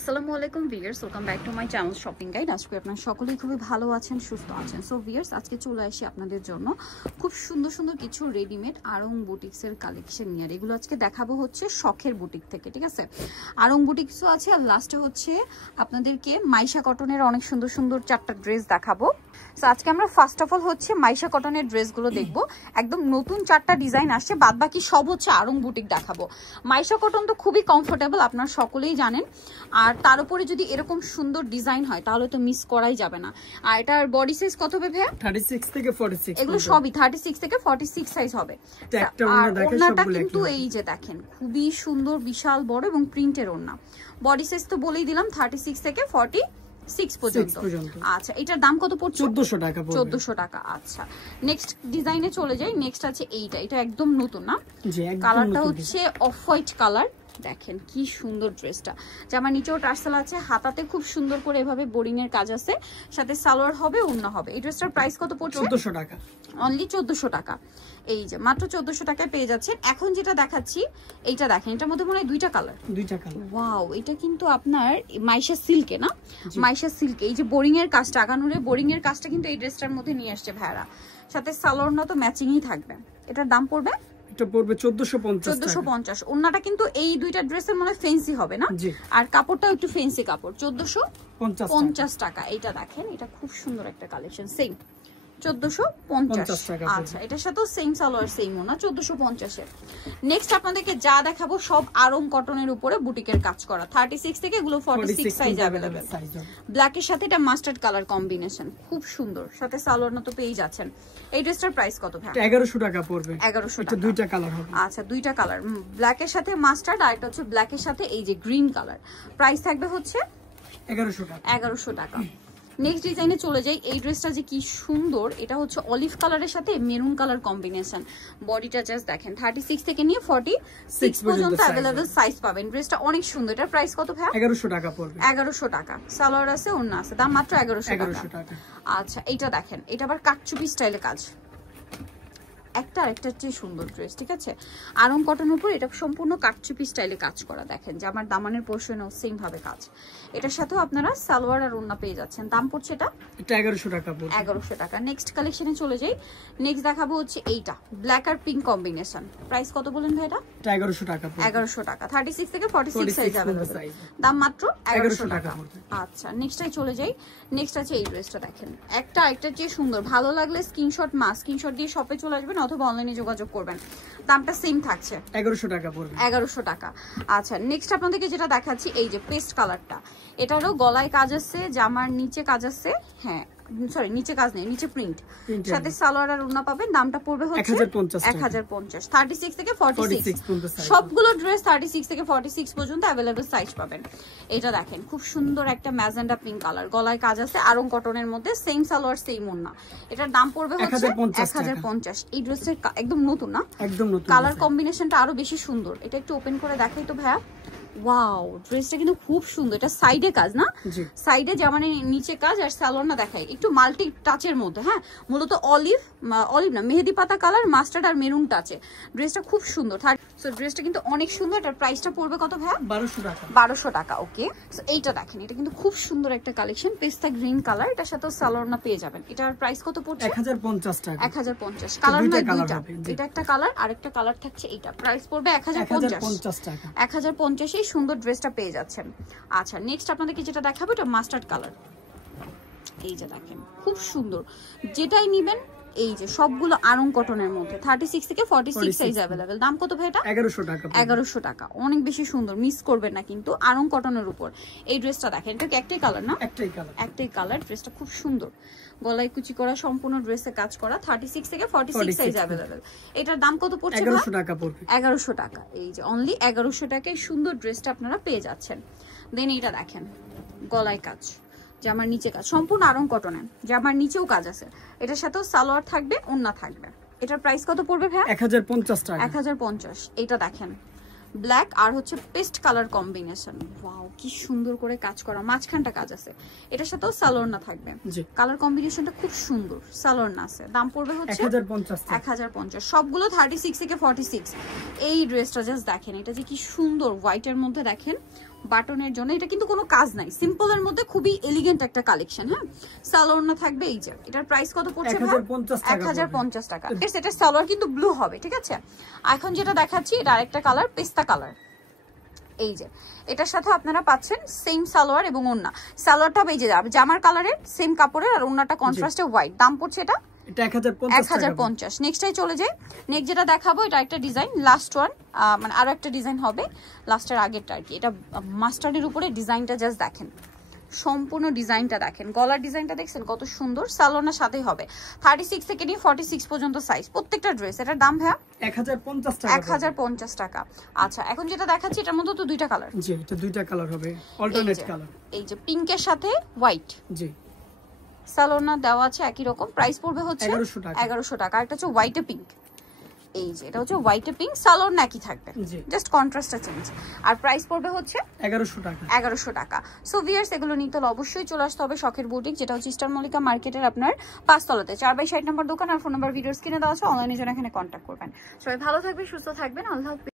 আসসালামু আলাইকুম viewers, welcome back to my channel shopping guide. আজকে আপনারা সকলেই খুবই ভালো আছেন, সুস্থ আছেন। সো ভিউয়ার্স, আজকে চলে আসি আপনাদের জন্য খুব সুন্দর সুন্দর কিছু রেডিমেড আড়ং বুটিক্সের কালেকশন নিয়ে। আর এগুলো আজকে দেখাবো হচ্ছে শখের বুটিক থেকে, ঠিক আছে? আড়ং বুটিক্সও আছে, আর লাস্টে হচ্ছে আপনাদেরকে মাইশা কটনের অনেক সুন্দর সুন্দর 4টা ড্রেস দেখাবো। সো আজকে আমরা ফার্স্ট অফ অল হচ্ছে মাইশা কটনের ড্রেসগুলো দেখবো। একদম নতুন 4টা ডিজাইন আসছে, বাদ বাকি সব হচ্ছে আড়ং বুটিক দেখাবো। মাইশা কটন তো খুবই কমফোর্টেবল, আপনারা সকলেই জানেন। আর তার উপরে যদি এরকম সুন্দর ডিজাইন হয় তাহলে তো মিস করাই যাবে না। আর এটার বডি সাইজ কত হবে ভাই? 36 থেকে 46, এগুলো সবই 36 থেকে 46 সাইজ হবে। আর ওড়নাটা কিন্তু এই যে দেখেন খুবই সুন্দর, বিশাল বড় এবং প্রিন্টের ওড়না। বডি সাইজ তো বলেই দিলাম 36 থেকে 46 পর্যন্ত। আচ্ছা, এটার দাম কত পড়ছে? 1400 টাকা পড়বে। 1400 টাকা। আচ্ছা, নেক্সট ডিজাইনে চলে যাই। নেক্সট আছে এইটা, এটা একদম নতুন না? জি, একদম নতুন। কালারটা হচ্ছে অফ হোয়াইট কালার। দেখেন কি সুন্দর ড্রেসটা, জামার নিচেও টার্সেল আছে, হাতাতে খুব সুন্দর করে এভাবে বোরিং এর কাজ আছে, সাথে সালোয়ার হবে, ওড়না হবে। এই ড্রেসটার প্রাইস কত পড়ছে? 1400 টাকা। অনলি 1400 টাকা। এই যে মাত্র 1400 টাকায় পেয়ে যাচ্ছেন। এখন যেটা দেখাচ্ছি এইটা দেখেন, এটার মধ্যে মনে হয় দুইটা কালার। ওয়াও, এটা কিন্তু আপনার মাইশা সিল্কে না? মাইশা সিল্কে। এই যে বোরিং এর কাজটা, আগানুরে বোরিং এর কাজটা কিন্তু এই ড্রেসটার মধ্যে নিয়ে আসছে ভাইরা, সাথে সালোয়ার না তো ম্যাচিংই থাকবে। এটার দাম পড়বে? এটা পড়বে 1450 টাকা। 1450। ওন্নাটা কিন্তু এই দুইটা ড্রেসের মনে ফেন্সি হবে না? আর কাপড়টাও একটু ফেন্সি কাপড়। 1450 টাকা। এইটা দেখেন, এটা খুব সুন্দর একটা কালেকশন। সেম 1450 টাকা। আচ্ছা, এটার সাথেও সেম সালোয়ার, সেম ওনা, 1450 এর। নেক্সট আপনাদেরকে যা দেখাবো সব আড়ং কটনের উপরে বুটিকের কাজ করা। 36 থেকে এগুলো 46 সাইজ अवेलेबल। ব্ল্যাক এর সাথে এটা মাস্টার্ড কালার কম্বিনেশন, খুব সুন্দর, সাথে সালোয়ার না তো পেয়ে যাচ্ছেন। এই ড্রেসটার প্রাইস কত ভাই? 1100 টাকা পড়বে। 1100 টাকা। এটা দুইটা কালার হবে। আচ্ছা, দুইটা কালার, ব্ল্যাক এর সাথে মাস্টার্ড, আর এটা হচ্ছে ব্ল্যাক এর সাথে এই যে গ্রিন কালার। প্রাইস থাকবে হচ্ছে 1100 টাকা। 1100 টাকা। নেক্সট ডিজাইনে চলে যাই। এই ড্রেসটা যে কি সুন্দর, এটা হচ্ছে অলিভ কালারের সাথে মেরুন কালার কম্বিনেশন। বডিটা জাস্ট দেখেন, 36 থেকে নিয়ে 46 পর্যন্ত अवेलेबल সাইজ পাবেন। ড্রেসটা অনেক সুন্দর। এটার প্রাইস কত ভাই? 1100 টাকা পড়বে। 1100 টাকা। সালোয়ার আছে, ওড়না আছে, দাম মাত্র 1100 টাকা। আচ্ছা, এইটা দেখেন, এটা আবার কাটচুপি স্টাইলে কাজ, একটা আরেকটার চেয়ে সুন্দর ড্রেস, ঠিক আছে? আড়ং কটনের উপর এটা সম্পূর্ণ কাটচুপি স্টাইলে কাজ করা। দেখেন যে আমার দামানের পোর্শনেও সেম ভাবে কাজ। এটার সাথেও আপনারা সালোয়ার আর ওড়না পেয়ে যাচ্ছেন। দাম পড়ছে এটা 1100 টাকা পড়বে। 1100 টাকা। নেক্সট কালেকশনে চলে যাই। নেক্সট দেখাবো হচ্ছে এইটা, ব্ল্যাক আর পিঙ্ক কম্বিনেশন। প্রাইস কত বলেন ভাই? এটা 1100 টাকা পড়বে। 1100 টাকা। 36 থেকে 46 সাইজ अवेलेबल। দাম মাত্র 1100 টাকা। আচ্ছা, নেক্সটে চলে যাই। নেক্সট আছে এই ড্রেসটা দেখেন, একটা আরেকটার চেয়ে সুন্দর। ভালো লাগলে স্ক্রিনশট স্ক্রিনশট দিয়ে শপে চলে আসবেন অথবা অনলাইনে যোগাযোগ করবেন। দামটা সেম থাকছে, 1100 টাকা পড়বে। 1100 টাকা। আচ্ছা, নেক্সট আপনাদেরকে যেটা দেখাচ্ছি এই যে পেস্ট কালারটা, এটারও গলায় কাজ আছে, জামার নিচে কাজ আছে। হ্যাঁ সরি, নিচে কাজ নেই, নিচে প্রিন্ট, সাথে সালোয়ার আর ওড়না পাবেন। দামটা পড়বে হচ্ছে 1050। 36 থেকে 46 সবগুলো ড্রেস 36 থেকে 46 পর্যন্ত अवेलेबल সাইজ পাবেন। এটা দেখেন খুব সুন্দর একটা ম্যাজেন্ডা পিঙ্ক কালার, গলায় কাজ আছে, আড়ং কটনের মধ্যে, সেম সালোয়ার সেম ওড়না। এটার দাম পড়বে হচ্ছে 1050। এই ড্রেসের একদম নতুন না? একদম নতুন। কালার কম্বিনেশনটা আরো বেশি সুন্দর। এটা একটু ওপেন করে দেখাই তো ভাইয়া। ওয়াও, ড্রেসটা কিন্তু খুব সুন্দর। এটা সাইডে কাজ না? সাইডে যেমন নিচে কাজ, আর সালোয়ার না দেখাই একটু মাল্টি টাচের মধ্যে। হ্যাঁ, মূলত অলিভ না মেহেদি পাতা কালার, মাস্টার্ড আর মেরুন টাচে। ড্রেসটা খুব সুন্দর। সো ড্রেসটা কিন্তু অনেক সুন্দর। এটার প্রাইসটা পড়বে কত ভাই? 1200 টাকা। 1200 টাকা। ওকে, সো এইটা দেখেন, এটা কিন্তু খুব সুন্দর একটা কালেকশন, পেস্তা গ্রিন কালার। এটার সাথে সালোয়ার না পেয়ে যাবেন। এটার প্রাইস কত পড়ছে? 1050 টাকা। 1050। কালার না দুইটা, এটা একটা কালার আর একটা কালার থাকছে। এইটা প্রাইস পড়বে 1050 টাকা। 1050 এই সুন্দর ড্রেসটা পেয়ে যাচ্ছেন। আচ্ছা, নেক্সট আপনাদেরকে যেটা দেখাবো এটা মাস্টার্ড কালার। এই যে দেখেন খুব সুন্দর, যেটাই নিবেন এই যে সবগুলো আড়ং কটনের মধ্যে, 36 থেকে 46 সাইজ अवेलेबल। দাম কত ভাই এটা? 1100 টাকা। 1100 টাকা। অনেক বেশি সুন্দর, মিস করবেন না কিন্তু। আড়ং কটনের উপর এই ড্রেসটা দেখেন, এটা কি একটাই কালার না? একটাই কালার। ড্রেসটা খুব সুন্দর, গলায় কুচি করা, সম্পূর্ণ ড্রেসে কাজ করা, 36 থেকে 46 সাইজ अवेलेबल। এটার দাম কত পড়ছে? 1100 টাকা পড়বে। 1100 টাকা। এই যে অনলি 1100 টাকায় সুন্দর ড্রেসটা আপনারা পেয়ে যাচ্ছেন। দেন এইটা দেখেন, গলায় কাজ, জামার নিচে কাজ, সম্পূর্ণ আড়ং কটনে, জামার নিচেও কাজ আছে। এটার সাথেও সালোয়ার থাকবে, ওড়না থাকবে। এটার প্রাইস কত পড়বে ভাই? 1050 টাকা। 1050। এটা দেখেন ব্ল্যাক আর হচ্ছে পেস্ট কালার কম্বিনেশন। ওয়াও, কি সুন্দর করে কাজ করা, মাঝখানটা কাজ আছে। এটার সাথেও সালোয়ার না থাকবে। কালার কম্বিনেশনটা খুব সুন্দর, সালোয়ার না আছে। দাম পড়বে হচ্ছে 1050। সবগুলো 36 থেকে 46। এই ড্রেসটা জাস্ট দেখেন, এটা যে কি সুন্দর, হোয়াইটের মধ্যে দেখেন বাটনের জন্য। এটা কিন্তু কোনো কাজ নাই, সিম্পলের মধ্যে খুবই এলিগেন্ট একটা কালেকশন। হ্যাঁ, সালোয়ার না থাকবে এই যে। এটার প্রাইস কত পড়ছে? 1050 টাকা। এটা সালোয়ার কিন্তু ব্লু হবে, ঠিক আছে। এখন যেটা দেখাচ্ছি এটা আরেকটা কালার, পেস্তা কালার। এই যে এটার সাথে আপনারা পাচ্ছেন সেম সালোয়ার এবং ওড়না। সালোয়ারটা এই যে জামার কালারের সেম কাপড়ের, আর ওড়নাটা কন্ট্রাস্টে হোয়াইট। দাম পড়ছে এটা 1050। নেক্সটটাই চলে যাই। নেক্সট যেটা দেখাবো এটা একটা ডিজাইন, লাস্ট ওয়ান, মানে আরো একটা ডিজাইন হবে লাস্টের আগেরটা আর কি। এটা মাস্টার্ডের উপরে ডিজাইনটা জাস্ট দেখেন, সম্পূর্ণ ডিজাইনটা দেখেন, গলার ডিজাইনটা দেখছেন কত সুন্দর। সালোয়ারের সাথেই হবে 36 থেকে নিয়ে 46 পর্যন্ত সাইজ প্রত্যেকটা ড্রেস। এটার দাম ভাইয়া 1050 টাকা। আচ্ছা, এখন যেটা দেখাচ্ছি এটার মধ্যে তো দুইটা কালার। জি, এটা দুইটা কালার হবে, অল্টারনেট কালার। এই যে পিঙ্কের সাথে হোয়াইট। জি, সালোয়ার দেওয়া আছে একই রকম, প্রাইস পড়বে হচ্ছে 1100 টাকা। আর একটা হচ্ছে হোয়াইটে পিঙ্ক। এই যে এটা হচ্ছে হোয়াইটে পিঙ্ক, সালোয়ার একই থাকবে, জাস্ট কন্ট্রাস্টটা চেঞ্জ। আর প্রাইস পড়বে হচ্ছে 1100 টাকা। সো ভিউয়ার্স, এগুলো নিতে হলে অবশ্যই চলে আসতে হবে শখের বুটিক, যেটা হচ্ছে ইস্টার মল্লিকা মার্কেটের আপনার 5 তলাতে, 4/60 নম্বর দোকান। আর ফোন নাম্বার ভিডিওর স্ক্রিনে দেওয়া আছে, অনলাইনে জন্য এখানে কন্ট্যাক্ট করবেন। সবাই ভালো থাকবেন, সুস্থ থাকবেন, আল্লাহ হাফেজ।